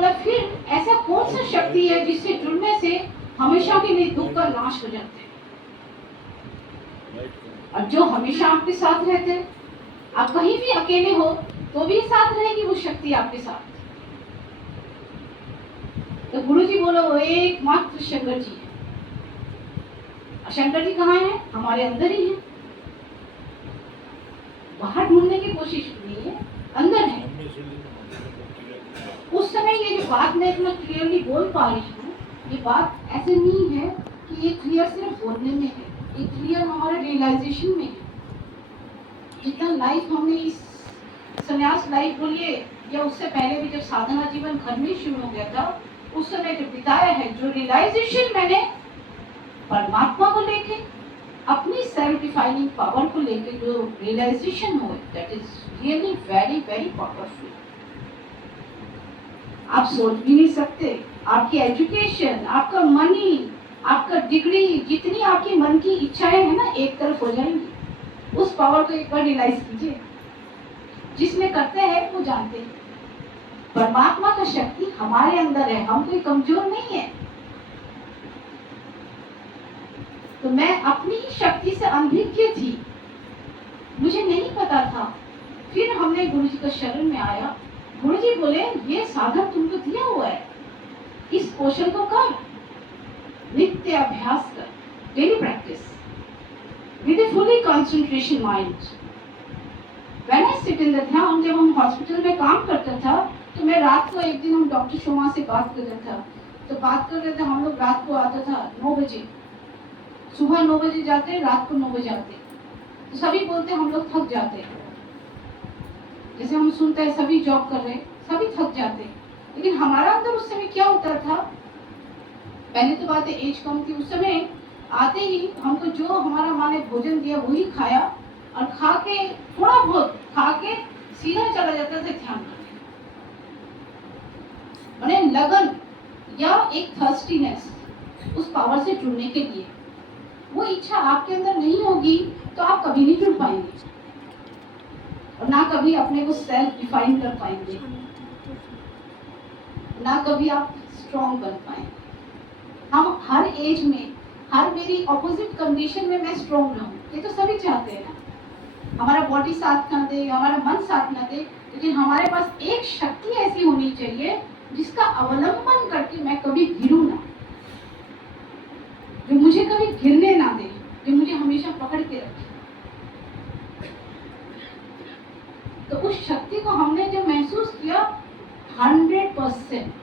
बोला फिर ऐसा कौन सा शक्ति है जिससे जुड़ने से हमेशा के लिए दुख का नाश हो जाता है? और जो हमेशा आपके साथ रहते हैं, आप कहीं भी अकेले हो तो भी साथ रहेगी वो शक्ति आपके साथ। तो गुरु जी बोलो वो एकमात्र शंकर जी है। और शंकर जी कहाँ है? हमारे अंदर ही है। बाहर ढूंढने की कोशिश नहीं है, अंदर है। उस समय ये जो बात मैं इतना क्लियरली बोल पा रही हूँ, ये बात ऐसे नहीं है कि ये क्लियर सिर्फ बोलने में है, ये क्लियर हमारे रियलाइजेशन में है। जितना लाइफ हमने इस संन्यास लाइफ बोलिए या उससे पहले भी जब साधना जीवन घर में शुरू हो गया था, उस समय जो बिताया है, जो रियलाइजेशन मैंने परमात्मा को लेके, अपनी सेल्फ डिफाइनिंग पावर को लेके जो रियलाइजेशन हो, that is really very very powerful. आप सोच भी नहीं सकते। आपकी एजुकेशन, आपका मनी, आपका डिग्री, जितनी आपकी मन की इच्छाएं है ना, एक तरफ हो जाएंगी। उस पावर को एक बार रियलाइज कीजिए। जिसमें करते हैं वो जानते हैं, परमात्मा का शक्ति हमारे अंदर है, हम कोई कमजोर नहीं है। तो मैं अपनी ही शक्ति से अनभिज्ञ थी, मुझे नहीं पता था। फिर हमने गुरु जी का शरण में आया। गुरु जी बोले ये साधन तुमको दिया हुआ है, इस कौशल को कर, नित्य अभ्यास कर, daily practice with A fully concentration mind. When I sit in the ध्यान, जब हम हॉस्पिटल में काम करता था तो मैं रात को, एक दिन हम डॉक्टर शोमा से बात कर रहा था, तो बात कर रहे थे हम लोग। रात को आता था 9 बजे, सुबह 9 बजे जाते, रात को 9 बजे आते। तो सभी बोलते हम लोग थक जाते हैं, जैसे हम सुनते हैं सभी जॉब कर रहे हैं, सभी थक जाते हैं। लेकिन हमारा अंदर उस समय क्या होता था, पहले तो बात है एज कम थी, उस समय आते ही हमको जो हमारा माँ ने भोजन दिया वही खाया, और खा के थोड़ा बहुत खा के सीधा चला जाता था ध्यान करने। मैंने लगन या एक थर्स्टीनेस उस पावर से जुड़ने के लिए, वो इच्छा आपके अंदर नहीं होगी तो आप कभी नहीं जुड़ पाएंगे, और ना कभी अपने को सेल्फ डिफाइन कर पाएंगे, ना कभी आप स्ट्रॉन्ग बन पाएंगे। हम हर एज में, हर मेरी ऑपोजिट कंडीशन में मैं स्ट्रॉन्ग रहूं, ये तो सभी चाहते हैं ना। हमारा बॉडी साथ ना दे, हमारा मन साथ ना दे, लेकिन हमारे पास एक शक्ति ऐसी होनी चाहिए जिसका अवलंबन करके मैं कभी गिरूं ना, जो मुझे कभी गिरने ना दे, जो मुझे हमेशा पकड़ के रखे। तो उस शक्ति को हमने जो महसूस किया, 100%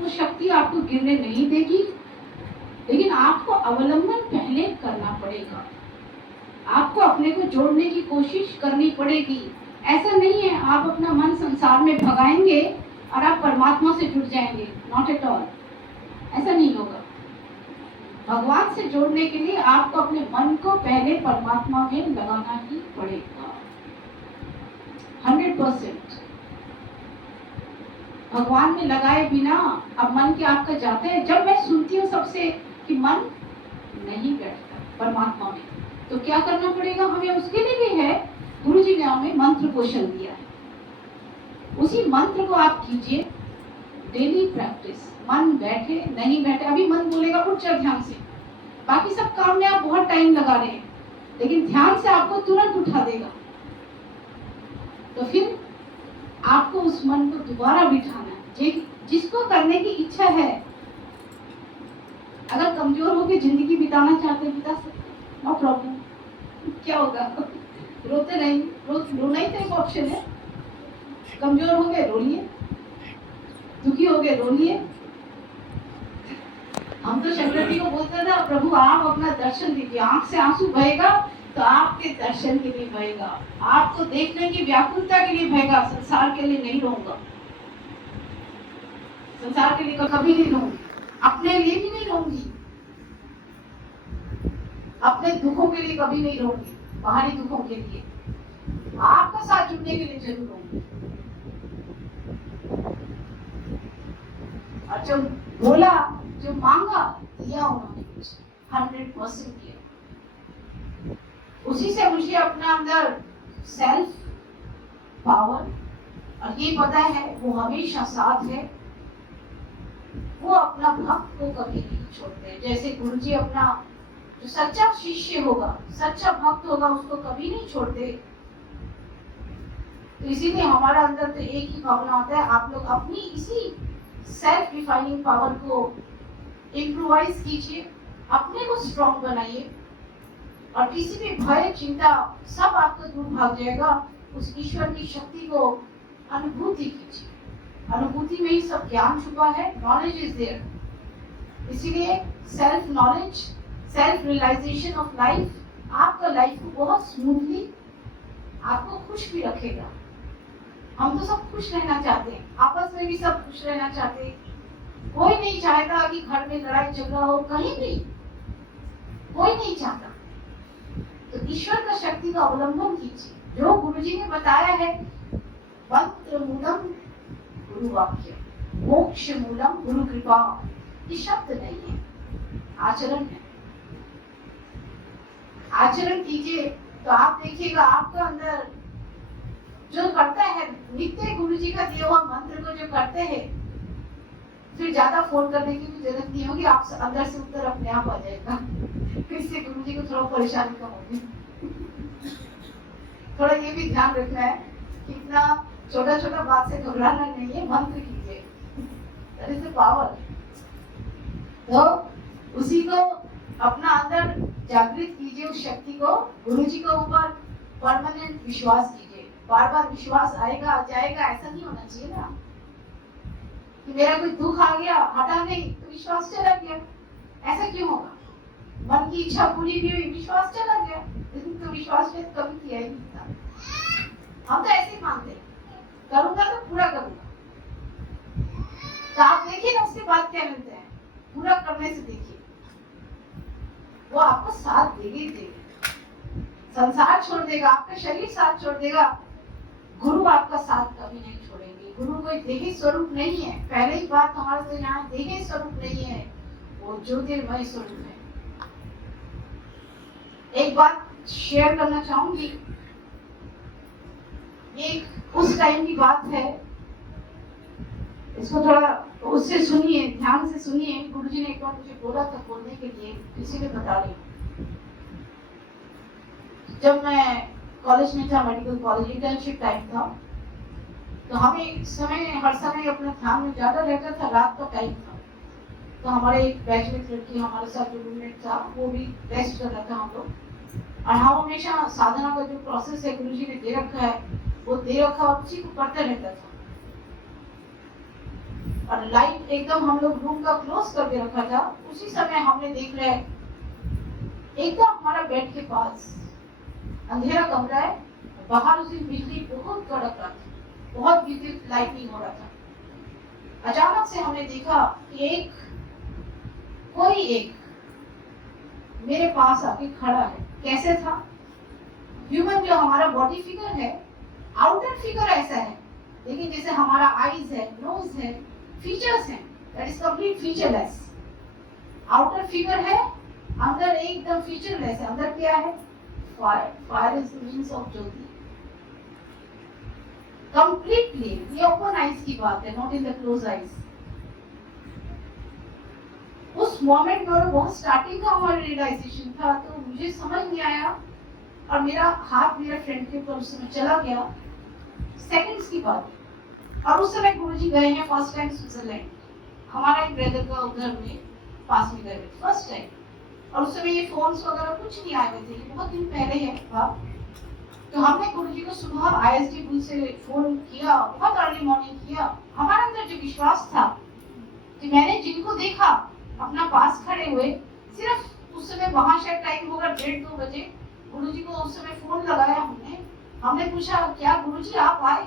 वो शक्ति आपको गिरने नहीं देगी, लेकिन आपको अवलंबन पहले करना पड़ेगा। आपको अपने को जोड़ने की कोशिश करनी पड़ेगी। ऐसा नहीं है आप अपना मन संसार में भगाएंगे और आप परमात्मा से जुड़ जाएंगे, नॉट एट ऑल। ऐसा नहीं होगा। भगवान से जोड़ने के लिए आपको अपने मन को पहले परमात्मा में लगाना ही पड़ेगा, 100%। भगवान में लगाए बिना अब मन के आपका जाते हैं। जब मैं सुनती हूँ सबसे कि मन नहीं बैठता परमात्मा में, तो क्या करना पड़ेगा हमें? उसके लिए भी है, गुरु जी ने हमें मंत्र कौशल दिया है। उसी मंत्र को आप कीजिए, डेली प्रैक्टिस। मन बैठे नहीं बैठे, अभी मन बोलेगा उठ जा ध्यान से, बाकी सब काम में आप बहुत टाइम लगा रहे हैं, लेकिन ध्यान से आपको तुरंत उठा देगा। तो फिर आपको उस मन को दोबारा बिठाना है, जिसको करने की इच्छा है। अगर कमजोर होकर जिंदगी बिताना चाहते हैं, बिता सकते, नो प्रॉब्लम। क्या होगा? रोते नहीं, रोना ही तो एक ऑप्शन है। कमजोर हो गए रोलिए, दुखी हो गए रोलिए। हम तो शंकर जी को बोलते था, प्रभु आप अपना दर्शन दीजिए, आंख से आंसू बहेगा तो आपके दर्शन के लिए बहेगा, आपको देखने की व्याकुलता के लिए बहेगा, संसार के लिए नहीं रहूंगा, संसार के लिए कभी नहीं रहूंगी, अपने लिए भी नहीं रहूंगी, अपने दुखों के लिए कभी नहीं रहूंगी, बाहरी दुखों के लिए आपका साथ जुड़ने के लिए जरूर रहूंगी। और जो बोला, जो मांगा, दिया उन्होंने 100% किया। उसी से मुझे अपना अंदर सेल्फ पावर और ये पता है वो हमेशा साथ है, वो अपना भक्त को कभी नहीं छोड़ते। जैसे गुरु जी अपना जो सच्चा शिष्य होगा, सच्चा भक्त होगा, उसको कभी नहीं छोड़ते। तो इसीलिए हमारा अंदर तो एक ही भावना होता है, आप लोग अपनी इसी सेल्फ डिफाइनिंग पावर को इम्प्रोवाइज कीजिए, अपने को स्ट्रॉन्ग बनाइए, और किसी भी भय चिंता सब आपका दूर भाग जाएगा। उस ईश्वर की शक्ति को अनुभूति कीजिए, अनुभूति में ही सब ज्ञान छुपा है, नॉलेज इज देयर। इसीलिए self knowledge, self realization of life आपका लाइफ को बहुत स्मूथली आपको खुश भी रखेगा। हम तो सब खुश रहना चाहते हैं, आपस में भी सब खुश रहना चाहते हैं। कोई नहीं चाहता कि घर में लड़ाई झगड़ा हो, कहीं भी कोई नहीं चाहता। तो ईश्वर का शक्ति का अवलंबन कीजिए। जो गुरुजी ने बताया है, मंत्र मूलम गुरु वाक्य, मोक्ष मूलम गुरु कृपा, ये शब्द नहीं है, आचरण है। आचरण कीजिए तो आप देखिएगा आपका अंदर जो करता है, नित्य गुरुजी का दिया हुआ मंत्र को जो करते हैं, फिर ज्यादा फोन करने की भी जरूरत नहीं होगी, आप अंदर से उत्तर अपने आप आ जाएगा। इससे गुरुजी को थोड़ा परेशानी कम होगी। थोड़ा ये भी ध्यान रखना है कि इतना छोटा छोटा बात से घबराना नहीं है, मंत्र कीजिए, दैट इज द पावर। तो उसी को अपना अंदर जागृत कीजिए, उस शक्ति को, गुरुजी के ऊपर परमानेंट विश्वास कीजिए। बार बार विश्वास आएगा जाएगा ऐसा नहीं होना चाहिए ना, कि मेरा कोई दुख आ गया हटा नहीं तो विश्वास चला गया, ऐसा क्यों होगा? मन की इच्छा पूरी भी हुई, विश्वास चला गया, लेकिन तो विश्वास में कभी किया ही नहीं था। हम तो ऐसे ही मानते हैं, करूंगा तो पूरा करूंगा। तो आप देखिए ना उसके बाद क्या मिलता है, पूरा करने से देखिए वो आपको साथ देगा। संसार छोड़ देगा, आपका शरीर साथ छोड़ देगा, गुरु आपका साथ कभी नहीं छोड़ेंगे। गुरु कोई देही स्वरूप नहीं है, पहले ही बात हमारे तो यहाँ देही स्वरूप नहीं है, वो ज्योतिर्मय स्वरूप है। एक बात शेयर करना चाहूंगी, ये उस टाइम की बात है, इसको थोड़ा उससे सुनिए, ध्यान से सुनिए। गुरुजी ने एक बार मुझे बोला था बोलने के लिए, इसीलिए बता रही हूँ। जब मैं कॉलेज में था, मेडिकल कॉलेज, इंटर्नशिप टाइम था, तो हमें समय हर समय अपना ध्यान में ज्यादा रहता था, रात का टाइम था। तो हमारे एक बैचमेट लड़की हमारे साथ जो रूममेट था, वो भी रेस्ट कर रहा था हम लोग, और हम हमेशा साधना का जो प्रोसेस है गुरुजी ने दे रखा है वो दे रखा, और उसी को करते रहता था। और लाइट एकदम हम लोग रूम का क्लोज करके रखा था। उसी समय हमने देख रहे एकदम हमारा बेड के पास अंधेरा कमरा है, बाहर उसी बिजली बहुत कड़क रहा था, बहुत विद्युत लाइटिंग हो रहा था। अचानक से हमने देखा कि कोई एक मेरे पास आके खड़ा है। कैसे था? ह्यूमन जो हमारा बॉडी फिगर है, आउटर फिगर ऐसा है, लेकिन जैसे हमारा आईज है, नोज है, फीचर्स हैं, that is complete featureless. Outer figure है, अंदर एकदम फीचरलेस है। अंदर क्या है? Fire is the means of Jyoti. Completely ये ओपन आईज की बात है, not in the close eyes. उस मोमेंट में बहुत स्टार्टिंग का हमारा रियलाइजेशन था, तो मुझे समझ नहीं आया और मेरा हाथ मेरे फ्रेंड के ऊपर उस समय चला गया। सेकंड्स की बात। और उस समय गुरुजी गए हैं फर्स्ट टाइम स्विट्जरलैंड, हमारा एक ब्रदर का उधर में पास में गए फर्स्ट टाइम। और उस समय ये फोन्स वगैरह कुछ नहीं आए हुए थे, बहुत दिन पहले है बात। तो हमने गुरुजी को सुबह ISD से फोन किया, बहुत अर्ली मॉर्निंग किया। हमारे अंदर जो विश्वास था कि मैंने जिनको देखा अपना पास खड़े हुए, सिर्फ उस समय वहां शायद टाइम होगा 1:30-2 बजे, गुरुजी को उस समय फोन लगाया हमने पूछा क्या गुरुजी आप आए?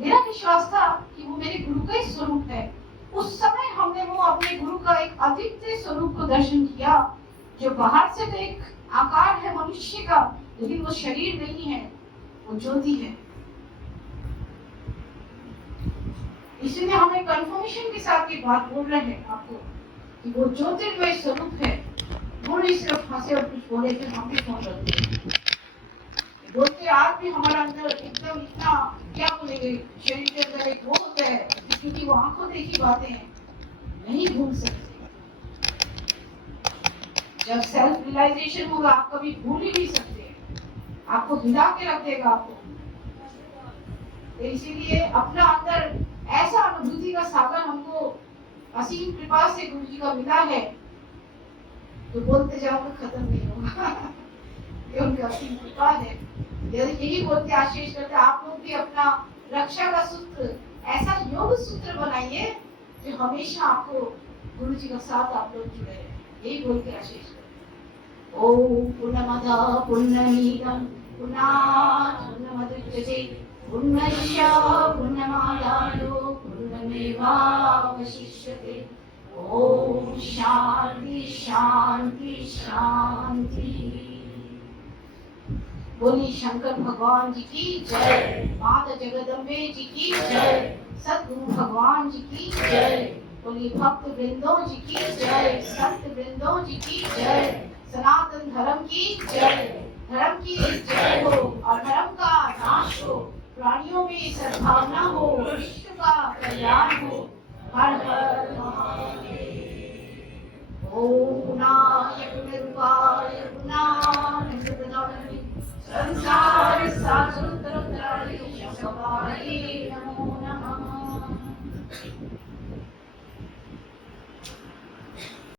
मेरा विश्वास था कि वो मेरे गुरु का ही स्वरूप है। उस समय हमने वो अपने गुरु का एक अद्वितीय स्वरूप को दर्शन किया, जो बाहर से तो एक आकार है मनुष्य का, लेकिन वो शरीर नहीं है, वो ज्योति है। इसलिए हमें कंफर्मेशन के साथ ये बात बोल रहे हैं आपको कि वो ज्योतिर्मय स्वरूप है। गुरु सिर्फ हंसे और कुछ बोले, फिर हम भी फोन करते हैं। बोलते आज भी हमारा अंदर एकदम इतना क्या बोलेंगे, शरीर के अंदर एक वो होता है, क्योंकि वो आंखों देखी बातें हैं, नहीं भूल सकते। जब सेल्फ रियलाइजेशन होगा आप कभी भूल ही नहीं सकते, आपको हिला के रख देगा आपको। तो इसीलिए अपना अंदर ऐसा अनुभूति का सागर हमको असीम कृपा से गुरु जी का मिला है, तो बोलते जाओ तो खत्म नहीं होगा। ये उनकी असीम कृपा है। यही बोलते आशीष करते आप लोग भी अपना रक्षा का सूत्र ऐसा योग सूत्र बनाइए जो हमेशा आपको गुरु जी का साथ आप लोग जुड़े रहे। यही बोल के आशीष करते। ओम पूर्णमद पूर्णमिदं पूर्णात् पूर्णमुदच्यते पूर्णस्य पूर्णमादाय पूर्णमेवावशिष्यते। ओम शांति शांति शांति। बोली शंकर भगवान जी की जय, माता जगदम्बे जी की जय, सद्गुरु भगवान जी की जय। बोली भक्त वृंदों जी की जय, संत वृंदों जी की जय, सनातन धर्म की जय। धर्म की जय हो और धर्म का नाश हो, प्राणियों में सद्भावना हो, विश्व का कल्याण हो। हर हर महादेव। ओम पुनाय पुनरुपाय पुनाय संसार सागर तरफ